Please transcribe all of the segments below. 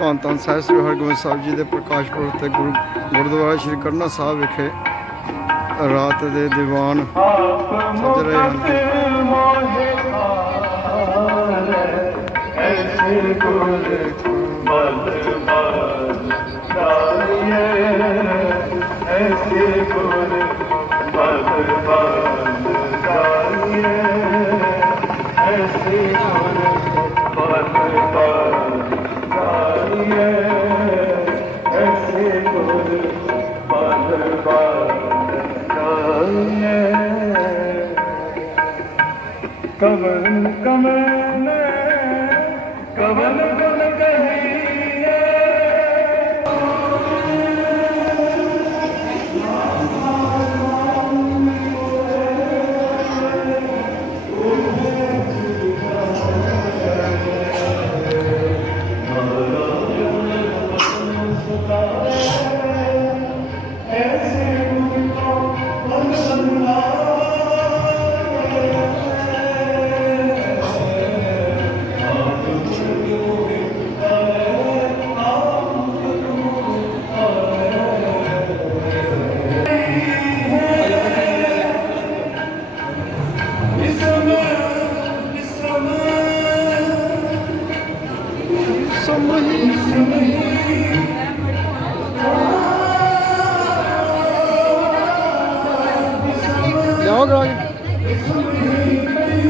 ਧੰਨ ਧੰਨ ਸਾਹਿਬ, ਸ੍ਰੀ ਹਰਗੋਬਿੰਦ ਸਾਹਿਬ ਜੀ ਦੇ ਪ੍ਰਕਾਸ਼ ਪੁਰਬ ਤੇ ਗੁਰਦੁਆਰਾ ਸ੍ਰੀ ਕਰਨਾ ਸਾਹਿਬ ਵਿਖੇ ਰਾਤ ਦੇ ਦੀਵਾਨ ਸਜ ਰਹੇ ਹਨ। Come on, come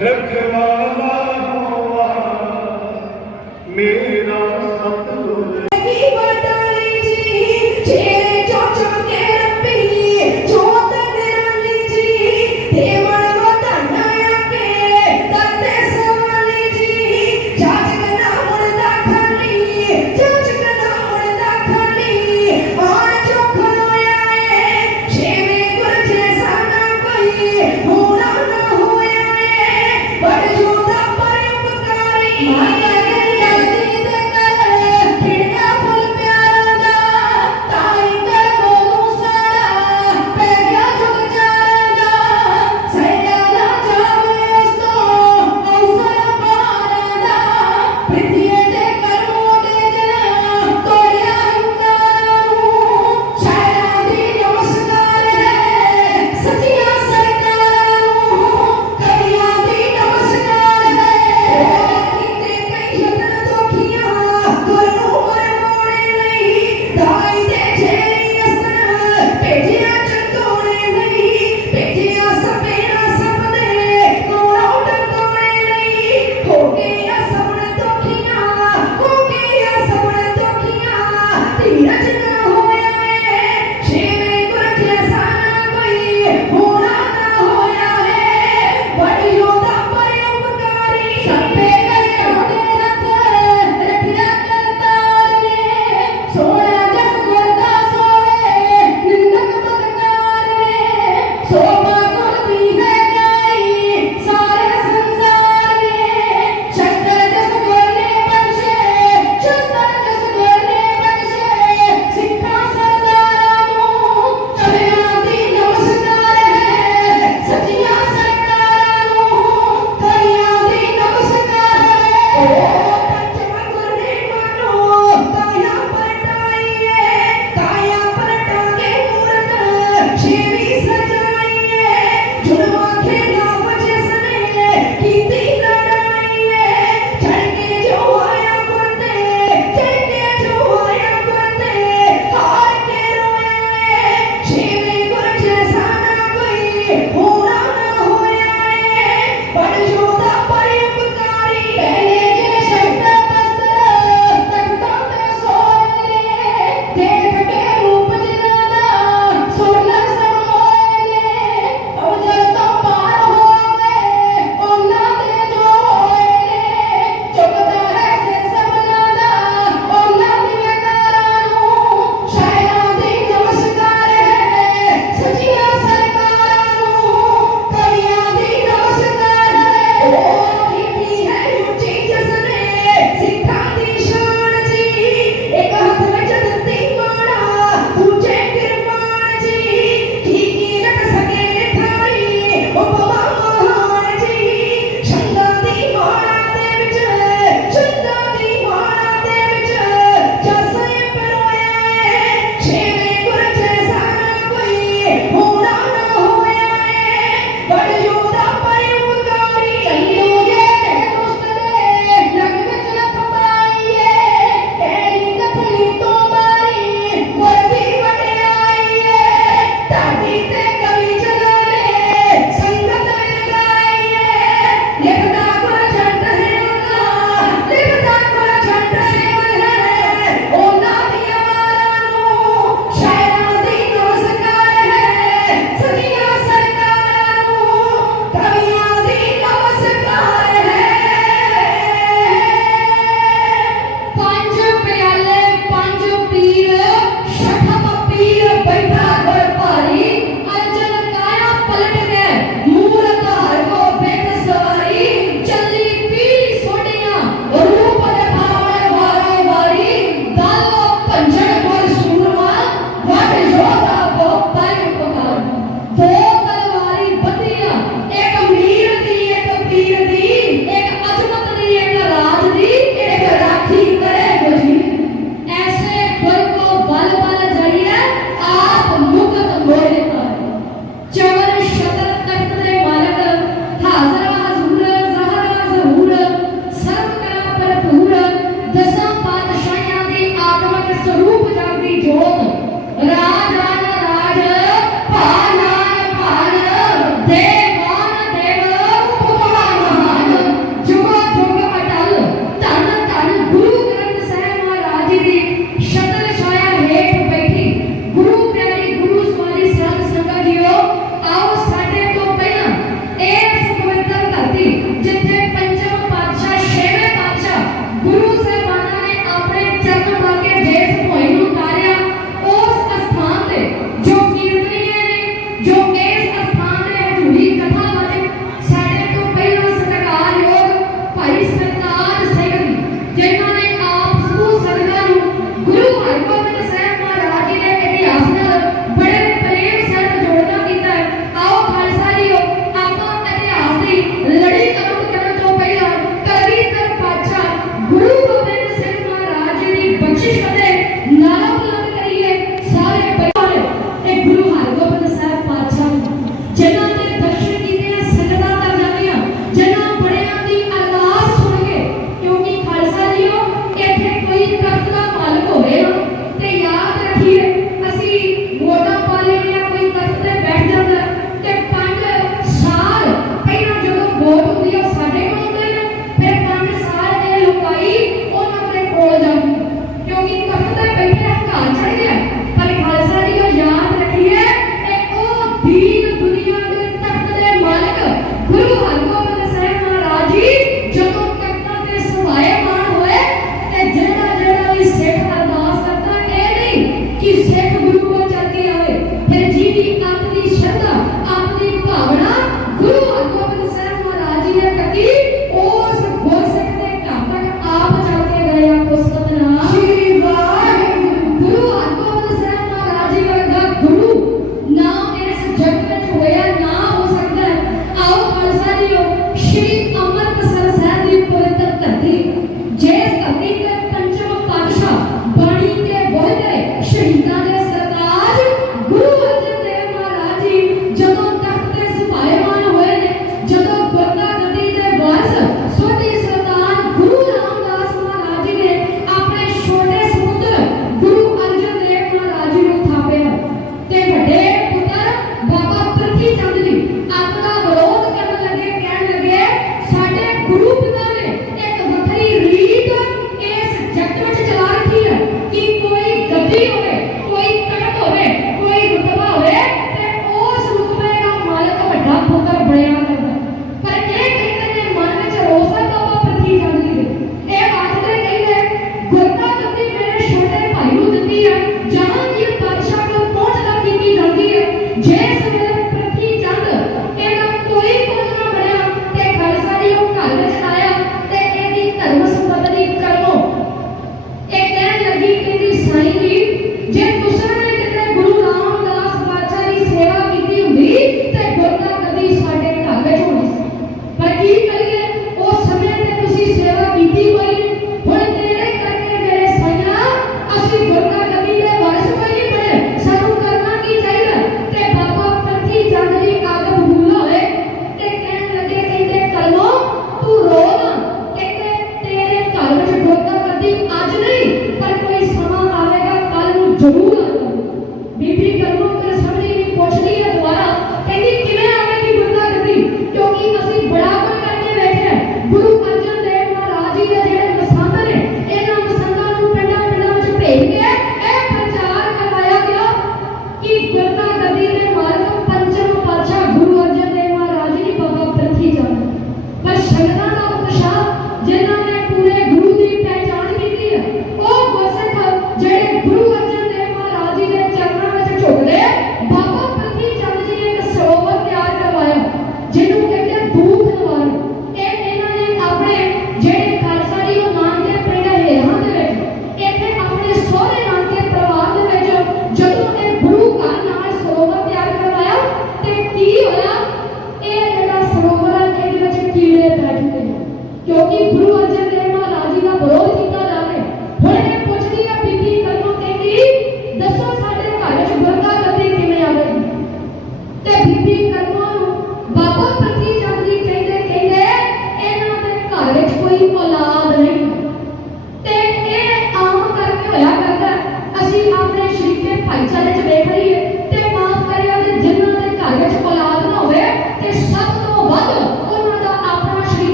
ਰਖਵਾਲਾ ਹੋਆ ਮੇਰੇ